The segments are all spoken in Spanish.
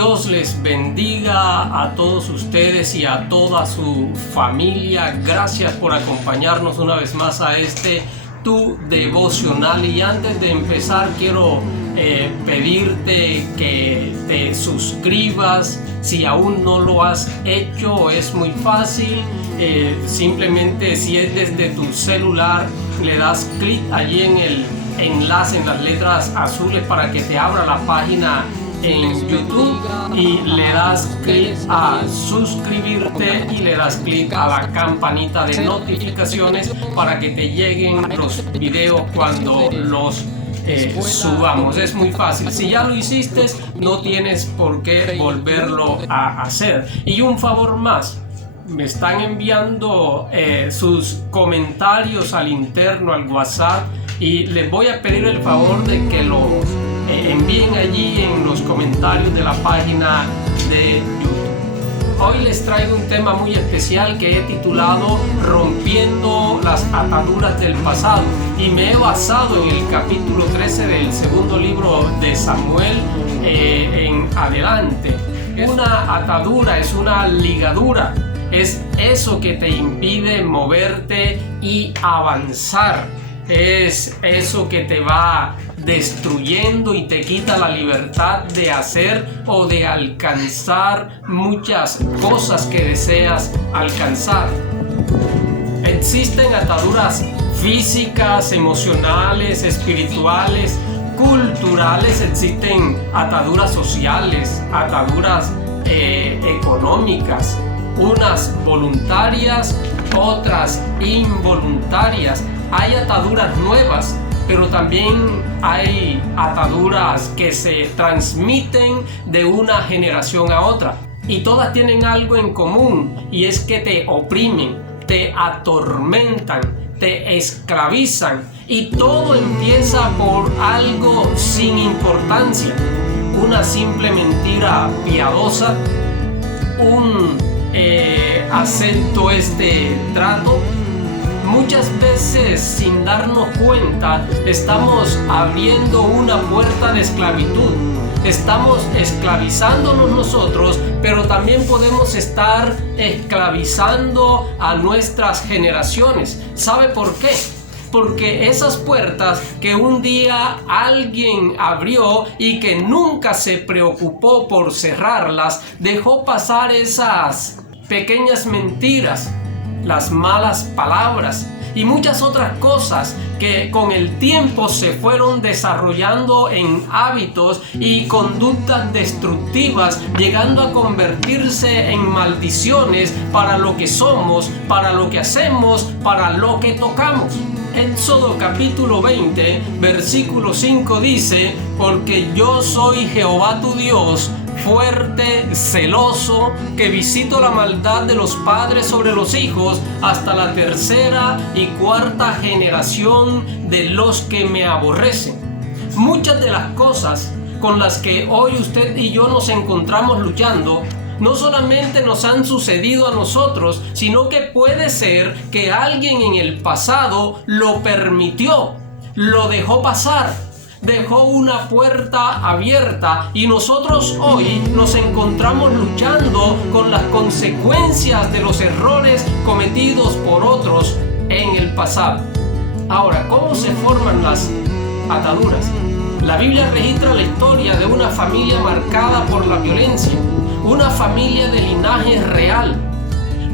Dios les bendiga a todos ustedes y a toda su familia. Gracias por acompañarnos una vez más a tu devocional. Y antes de empezar quiero pedirte que te suscribas. Si aún no lo has hecho, es muy fácil. Simplemente si es desde tu celular, le das clic allí en el enlace en las letras azules para que te abra la página en YouTube y le das clic a suscribirte y le das clic a la campanita de notificaciones para que te lleguen los videos cuando los subamos. Es muy fácil. Si ya lo hiciste, no tienes por qué volverlo a hacer. Y un favor más, me están enviando sus comentarios al interno, al WhatsApp, y les voy a pedir el favor de que lo envíen allí en los comentarios de la página de YouTube. Hoy les traigo un tema muy especial que he titulado Rompiendo las ataduras del pasado, y me he basado en el capítulo 13 del segundo libro de Samuel en adelante. Una atadura es una ligadura, es eso que te impide moverte y avanzar. Es eso que te va destruyendo y te quita la libertad de hacer o de alcanzar muchas cosas que deseas alcanzar. Existen ataduras físicas, emocionales, espirituales, culturales. Existen ataduras sociales, ataduras económicas, unas voluntarias, otras involuntarias. Hay ataduras nuevas, pero también hay ataduras que se transmiten de una generación a otra. Y todas tienen algo en común, y es que te oprimen, te atormentan, te esclavizan. Y todo empieza por algo sin importancia. Una simple mentira piadosa, un acepto este trato. Muchas veces, sin darnos cuenta, estamos abriendo una puerta de esclavitud. Estamos esclavizándonos nosotros, pero también podemos estar esclavizando a nuestras generaciones. ¿Sabe por qué? Porque esas puertas que un día alguien abrió y que nunca se preocupó por cerrarlas, dejó pasar esas pequeñas mentiras, las malas palabras y muchas otras cosas que con el tiempo se fueron desarrollando en hábitos y conductas destructivas, llegando a convertirse en maldiciones para lo que somos, para lo que hacemos, para lo que tocamos. Éxodo capítulo 20, versículo 5 dice: porque yo soy Jehová tu Dios, fuerte, celoso, que visito la maldad de los padres sobre los hijos hasta la tercera y cuarta generación de los que me aborrecen. Muchas de las cosas con las que hoy usted y yo nos encontramos luchando no solamente nos han sucedido a nosotros, sino que puede ser que alguien en el pasado lo permitió, lo dejó pasar, dejó una puerta abierta, y nosotros hoy nos encontramos luchando con las consecuencias de los errores cometidos por otros en el pasado. Ahora, ¿cómo se forman las ataduras? La Biblia registra la historia de una familia marcada por la violencia, una familia de linaje real,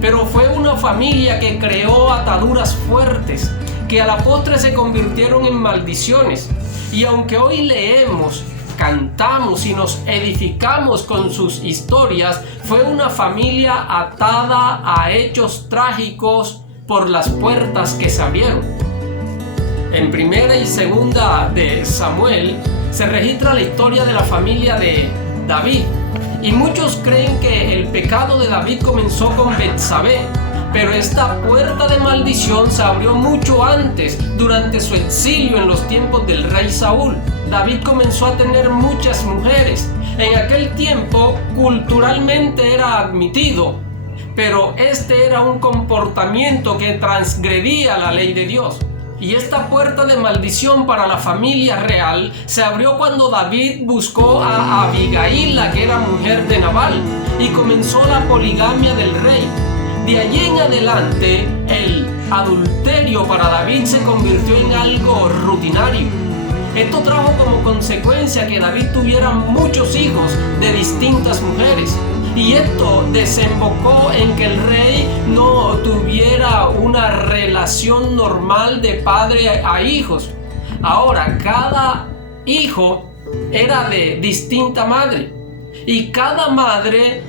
pero fue una familia que creó ataduras fuertes que a la postre se convirtieron en maldiciones. Y aunque hoy leemos, cantamos y nos edificamos con sus historias, fue una familia atada a hechos trágicos por las puertas que se abrieron. En primera y segunda de Samuel se registra la historia de la familia de David, y muchos creen que el pecado de David comenzó con Betsabé, pero esta puerta de maldición se abrió mucho antes, durante su exilio en los tiempos del rey Saúl. David comenzó a tener muchas mujeres. En aquel tiempo culturalmente era admitido, pero este era un comportamiento que transgredía la ley de Dios. Y esta puerta de maldición para la familia real se abrió cuando David buscó a Abigail, la que era mujer de Nabal, y comenzó la poligamia del rey. De allí en adelante, el adulterio para David se convirtió en algo rutinario. Esto trajo como consecuencia que David tuviera muchos hijos de distintas mujeres. Y esto desembocó en que el rey no tuviera una relación normal de padre a hijos. Ahora, cada hijo era de distinta madre. Y cada madre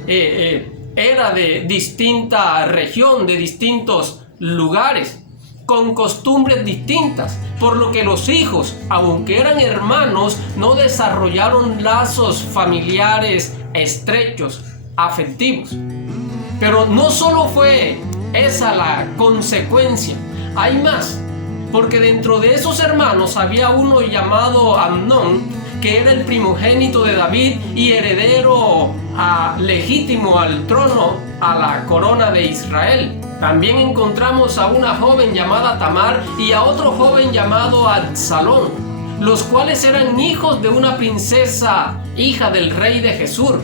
era de distinta región, de distintos lugares, con costumbres distintas, por lo que los hijos, aunque eran hermanos, no desarrollaron lazos familiares estrechos, afectivos. Pero no solo fue esa la consecuencia, hay más, porque dentro de esos hermanos había uno llamado Amnón, que era el primogénito de David y heredero legítimo al trono, a la corona de Israel. También encontramos a una joven llamada Tamar y a otro joven llamado Absalón, los cuales eran hijos de una princesa, hija del rey de Gesur.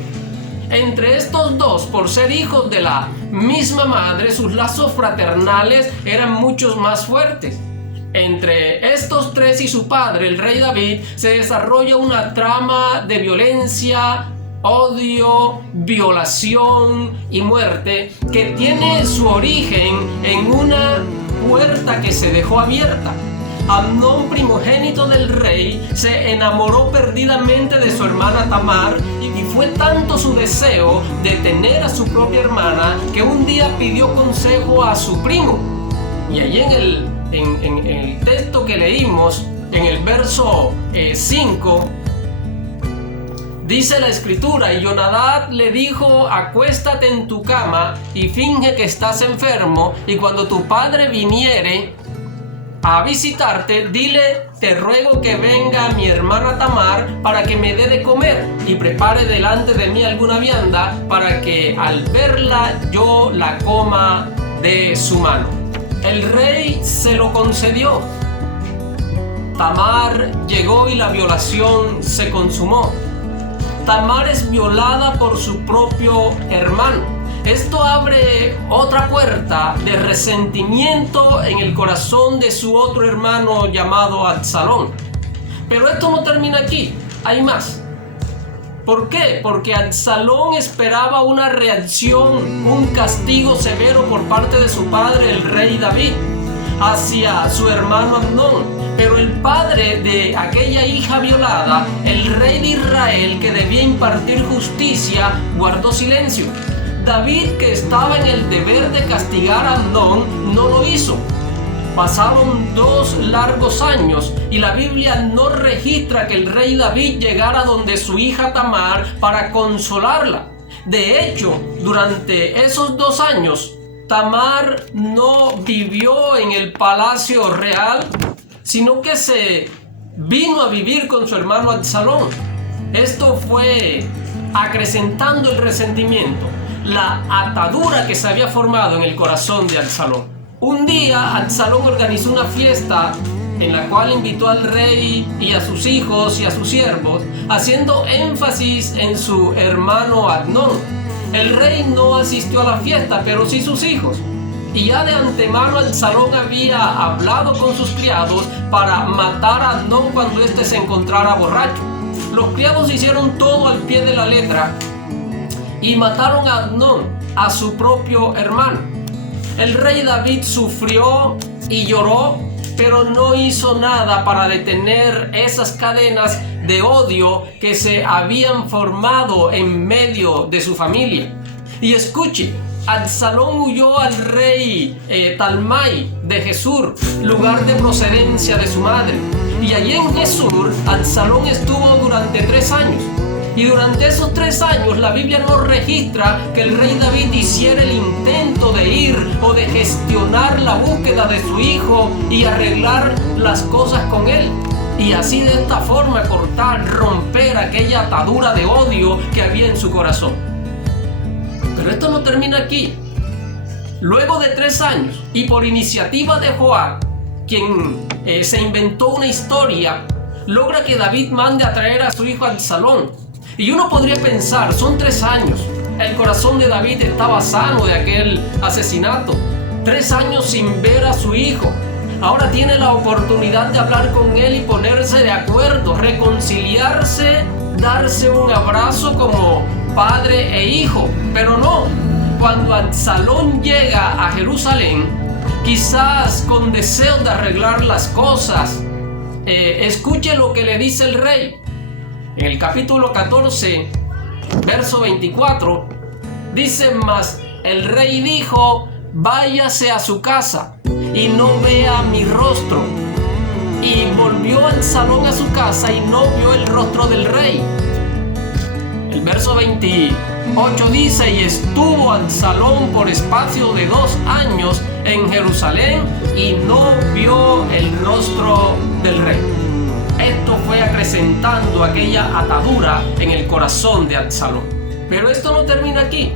Entre estos dos, por ser hijos de la misma madre, sus lazos fraternales eran muchos más fuertes. Entre estos tres y su padre, el rey David, se desarrolla una trama de violencia, odio, violación y muerte que tiene su origen en una puerta que se dejó abierta. Amnón, primogénito del rey, se enamoró perdidamente de su hermana Tamar y fue tanto su deseo de tener a su propia hermana que un día pidió consejo a su primo. Y allí en el texto que leímos, en el verso 5, dice la escritura: y Jonadab le dijo: acuéstate en tu cama y finge que estás enfermo, y cuando tu padre viniere a visitarte, dile: te ruego que venga mi hermana Tamar para que me dé de comer y prepare delante de mí alguna vianda para que al verla yo la coma de su mano. El rey se lo concedió. Tamar llegó y la violación se consumó. Tamar es violada por su propio hermano. Esto abre otra puerta de resentimiento en el corazón de su otro hermano llamado Absalón. Pero esto no termina aquí, hay más. ¿Por qué? Porque Absalón esperaba una reacción, un castigo severo por parte de su padre, el rey David, hacia su hermano Amnón. Pero el padre de aquella hija violada, el rey de Israel, que debía impartir justicia, guardó silencio. David, que estaba en el deber de castigar a Amnón, no lo hizo. Pasaron 2 largos años y la Biblia no registra que el rey David llegara donde su hija Tamar para consolarla. De hecho, durante esos 2 años, Tamar no vivió en el palacio real, sino que se vino a vivir con su hermano Absalón. Esto fue acrecentando el resentimiento, la atadura que se había formado en el corazón de Absalón. Un día Absalón organizó una fiesta en la cual invitó al rey y a sus hijos y a sus siervos, haciendo énfasis en su hermano Amnón. El rey no asistió a la fiesta, pero sí sus hijos. Y ya de antemano Absalón había hablado con sus criados para matar a Amnón cuando éste se encontrara borracho. Los criados hicieron todo al pie de la letra y mataron a Amnón, a su propio hermano. El rey David sufrió y lloró, pero no hizo nada para detener esas cadenas de odio que se habían formado en medio de su familia. Y escuche, Absalón huyó al rey Talmai de Gesur, lugar de procedencia de su madre. Y allí en Gesur, Absalón estuvo durante 3 años. Y durante esos 3 años la Biblia no registra que el rey David hiciera el intento de ir o de gestionar la búsqueda de su hijo y arreglar las cosas con él. Y así de esta forma cortar, romper aquella atadura de odio que había en su corazón. Pero esto no termina aquí. Luego de 3 años y por iniciativa de Joab, quien se inventó una historia, logra que David mande a traer a su hijo Absalón. Y uno podría pensar, son 3 años. El corazón de David estaba sano de aquel asesinato. 3 años sin ver a su hijo. Ahora tiene la oportunidad de hablar con él y ponerse de acuerdo, reconciliarse, darse un abrazo como padre e hijo. Pero no, cuando Absalón llega a Jerusalén, quizás con deseo de arreglar las cosas, escuche lo que le dice el rey. En el capítulo 14, verso 24, dice: mas el rey dijo: váyase a su casa y no vea mi rostro. Y volvió Absalón a su casa y no vio el rostro del rey. El verso 28 dice: y estuvo Absalón por espacio de 2 años en Jerusalén y no vio el rostro del rey. Esto fue acrecentando aquella atadura en el corazón de Absalón. Pero esto no termina aquí,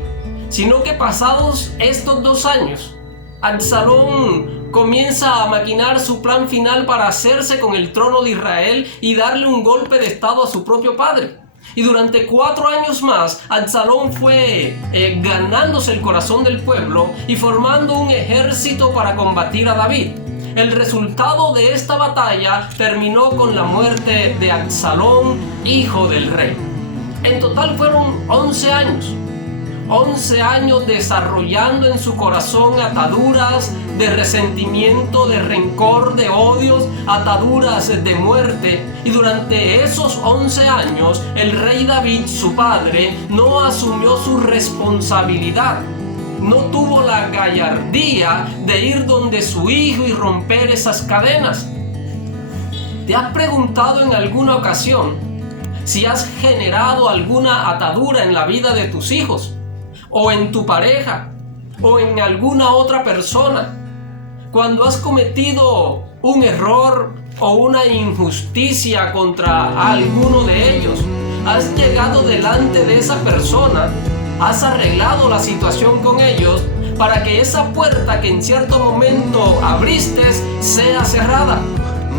sino que pasados estos 2 años, Absalón comienza a maquinar su plan final para hacerse con el trono de Israel y darle un golpe de estado a su propio padre. Y durante 4 años más, Absalón fue ganándose el corazón del pueblo y formando un ejército para combatir a David. El resultado de esta batalla terminó con la muerte de Absalón, hijo del rey. En total fueron 11 años. 11 años desarrollando en su corazón ataduras de resentimiento, de rencor, de odios, ataduras de muerte. Y durante esos 11 años, el rey David, su padre, no asumió su responsabilidad. No tuvo la gallardía de ir donde su hijo y romper esas cadenas. ¿Te has preguntado en alguna ocasión si has generado alguna atadura en la vida de tus hijos, o en tu pareja, o en alguna otra persona? Cuando has cometido un error o una injusticia contra alguno de ellos, has llegado delante de esa persona, has arreglado la situación con ellos para que esa puerta que en cierto momento abriste sea cerrada.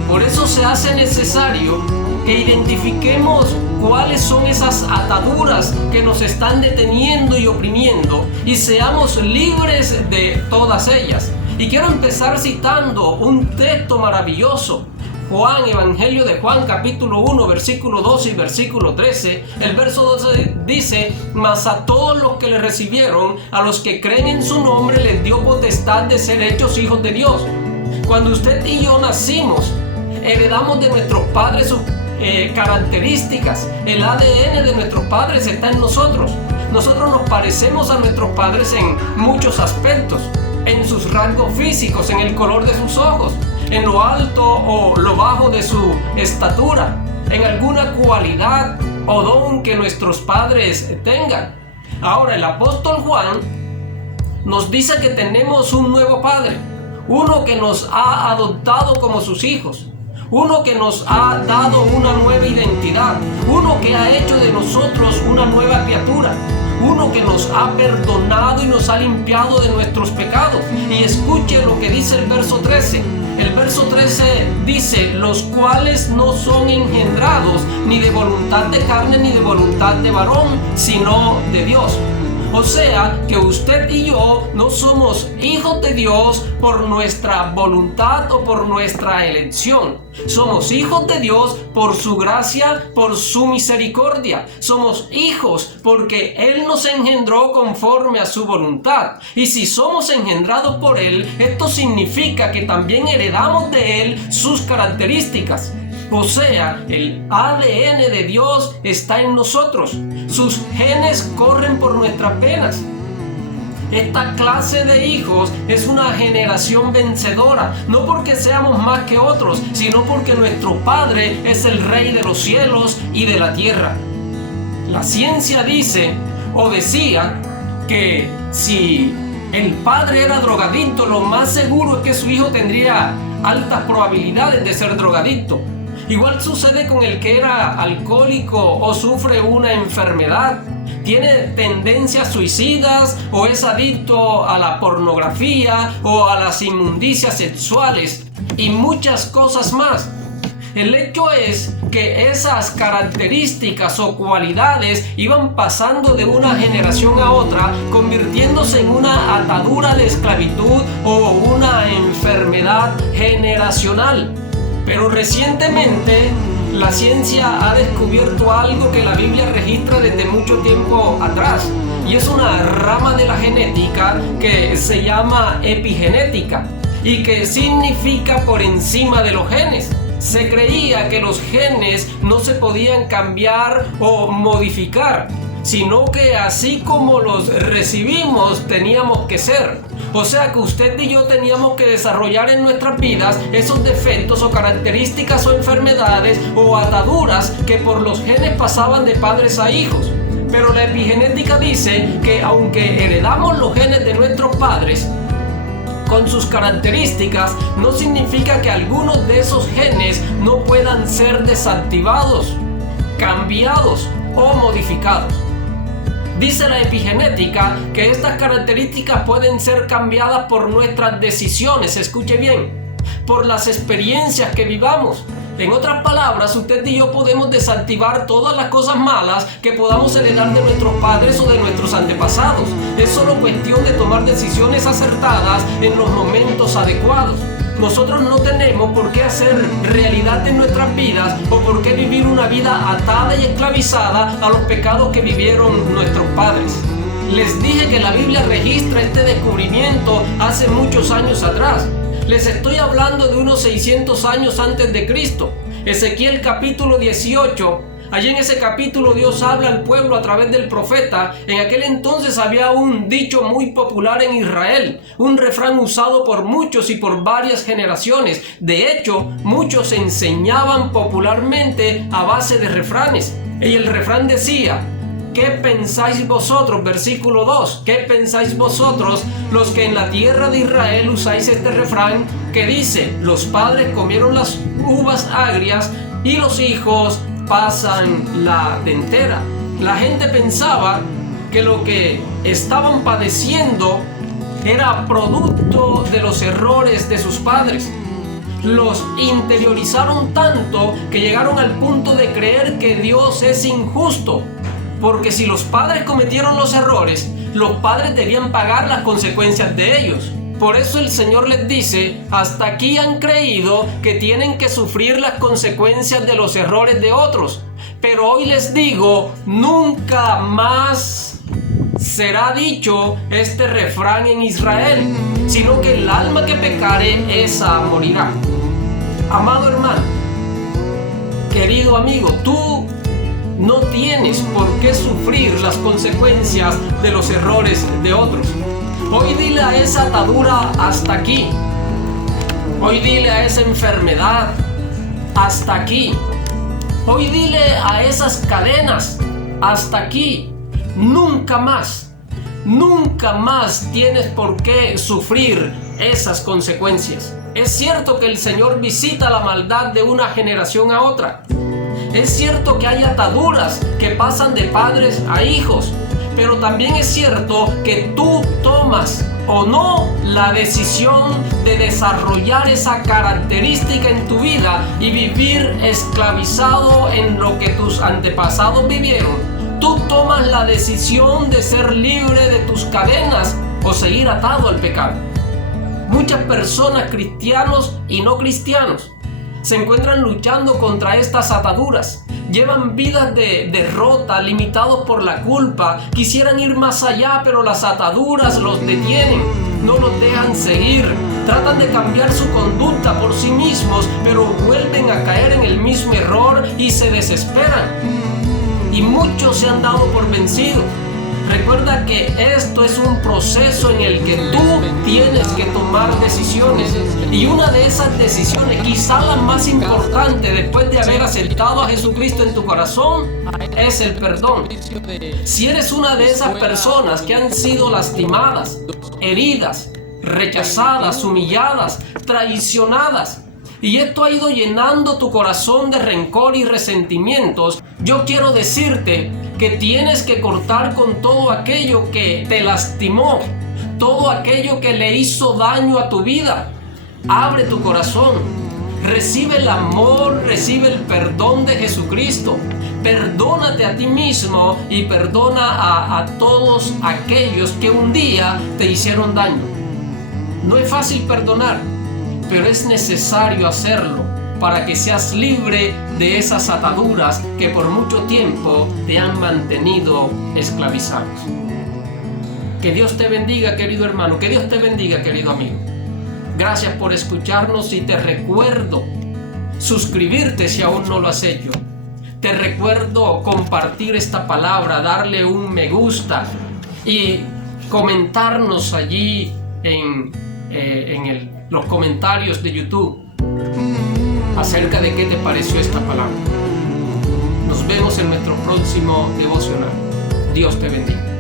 Por eso se hace necesario que identifiquemos cuáles son esas ataduras que nos están deteniendo y oprimiendo y seamos libres de todas ellas. Y quiero empezar citando un texto maravilloso. Juan, Evangelio de Juan, capítulo 1, versículo 12 y versículo 13. El verso 12 dice: mas a todos los que le recibieron, a los que creen en su nombre, les dio potestad de ser hechos hijos de Dios. Cuando usted y yo nacimos, heredamos de nuestros padres sus características. El ADN de nuestros padres está en nosotros. Nosotros nos parecemos a nuestros padres en muchos aspectos, en sus rasgos físicos, en el color de sus ojos, en lo alto o lo bajo de su estatura, en alguna cualidad o don que nuestros padres tengan. Ahora, el apóstol Juan nos dice que tenemos un nuevo padre, uno que nos ha adoptado como sus hijos, uno que nos ha dado una nueva identidad, uno que ha hecho de nosotros una nueva criatura, uno que nos ha perdonado y nos ha limpiado de nuestros pecados. Y escuche lo que dice el verso 13. El verso 13 dice: los cuales no son engendrados ni de voluntad de carne ni de voluntad de varón, sino de Dios. O sea que usted y yo no somos hijos de Dios por nuestra voluntad o por nuestra elección. Somos hijos de Dios por su gracia, por su misericordia. Somos hijos porque Él nos engendró conforme a su voluntad. Y si somos engendrados por Él, esto significa que también heredamos de Él sus características. O sea, el ADN de Dios está en nosotros. Sus genes corren por nuestras venas. Esta clase de hijos es una generación vencedora, no porque seamos más que otros, sino porque nuestro Padre es el Rey de los cielos y de la tierra. La ciencia dice o decía que si el padre era drogadicto, lo más seguro es que su hijo tendría altas probabilidades de ser drogadicto. Igual sucede con el que era alcohólico o sufre una enfermedad, tiene tendencias suicidas o es adicto a la pornografía o a las inmundicias sexuales. y muchas cosas más. El hecho es que esas características o cualidades iban pasando de una generación a otra, convirtiéndose en una atadura de esclavitud o una enfermedad generacional. Pero recientemente la ciencia ha descubierto algo que la Biblia registra desde mucho tiempo atrás, y es una rama de la genética que se llama epigenética y que significa por encima de los genes. Se creía que los genes no se podían cambiar o modificar, sino que así como los recibimos teníamos que ser. O sea que usted y yo teníamos que desarrollar en nuestras vidas esos defectos o características o enfermedades o ataduras que por los genes pasaban de padres a hijos. Pero la epigenética dice que aunque heredamos los genes de nuestros padres con sus características, no significa que algunos de esos genes no puedan ser desactivados, cambiados o modificados. Dice la epigenética que estas características pueden ser cambiadas por nuestras decisiones, escuche bien, por las experiencias que vivamos. En otras palabras, usted y yo podemos desactivar todas las cosas malas que podamos heredar de nuestros padres o de nuestros antepasados. Es solo cuestión de tomar decisiones acertadas en los momentos adecuados. Nosotros no tenemos por qué hacer realidad en nuestras vidas o por qué vivir una vida atada y esclavizada a los pecados que vivieron nuestros padres. Les dije que la Biblia registra este descubrimiento hace muchos años atrás. Les estoy hablando de unos 600 años antes de Cristo. Ezequiel capítulo 18. Allí en ese capítulo Dios habla al pueblo a través del profeta. En aquel entonces había un dicho muy popular en Israel, un refrán usado por muchos y por varias generaciones. De hecho, muchos enseñaban popularmente a base de refranes. Y el refrán decía: ¿qué pensáis vosotros? Versículo 2. ¿Qué pensáis vosotros los que en la tierra de Israel usáis este refrán que dice: los padres comieron las uvas agrias y los hijos pasan la dentera? La gente pensaba que lo que estaban padeciendo era producto de los errores de sus padres. Los interiorizaron tanto que llegaron al punto de creer que Dios es injusto, porque si los padres cometieron los errores, los padres debían pagar las consecuencias de ellos. Por eso el Señor les dice: hasta aquí han creído que tienen que sufrir las consecuencias de los errores de otros. Pero hoy les digo, nunca más será dicho este refrán en Israel, sino que el alma que pecare, esa morirá. Amado hermano, querido amigo, tú no tienes por qué sufrir las consecuencias de los errores de otros. Hoy dile a esa atadura: hasta aquí. Hoy dile a esa enfermedad: hasta aquí. Hoy dile a esas cadenas: hasta aquí. Nunca más. Nunca más tienes por qué sufrir esas consecuencias. Es cierto que el Señor visita la maldad de una generación a otra. Es cierto que hay ataduras que pasan de padres a hijos, pero también es cierto que tú tomas o no la decisión de desarrollar esa característica en tu vida y vivir esclavizado en lo que tus antepasados vivieron. Tú tomas la decisión de ser libre de tus cadenas o seguir atado al pecado. Muchas personas, cristianos y no cristianos, se encuentran luchando contra estas ataduras. Llevan vidas de derrota, limitados por la culpa. Quisieran ir más allá, pero las ataduras los detienen, no los dejan seguir. Tratan de cambiar su conducta por sí mismos, pero vuelven a caer en el mismo error y se desesperan. Y muchos se han dado por vencidos. Recuerda que esto es un proceso en el que tú tienes que tomar decisiones. Y una de esas decisiones, quizá la más importante después de haber aceptado a Jesucristo en tu corazón, es el perdón. Si eres una de esas personas que han sido lastimadas, heridas, rechazadas, humilladas, traicionadas, y esto ha ido llenando tu corazón de rencor y resentimientos, yo quiero decirte que tienes que cortar con todo aquello que te lastimó, todo aquello que le hizo daño a tu vida. Abre tu corazón. Recibe el amor, recibe el perdón de Jesucristo. Perdónate a ti mismo y perdona a todos aquellos que un día te hicieron daño. No es fácil perdonar, pero es necesario hacerlo para que seas libre de esas ataduras que por mucho tiempo te han mantenido esclavizados. Que Dios te bendiga, querido hermano. Que Dios te bendiga, querido amigo. Gracias por escucharnos y te recuerdo suscribirte si aún no lo has hecho. Te recuerdo compartir esta palabra, darle un me gusta y comentarnos allí en los comentarios de YouTube acerca de qué te pareció esta palabra. Nos vemos en nuestro próximo devocional. Dios te bendiga.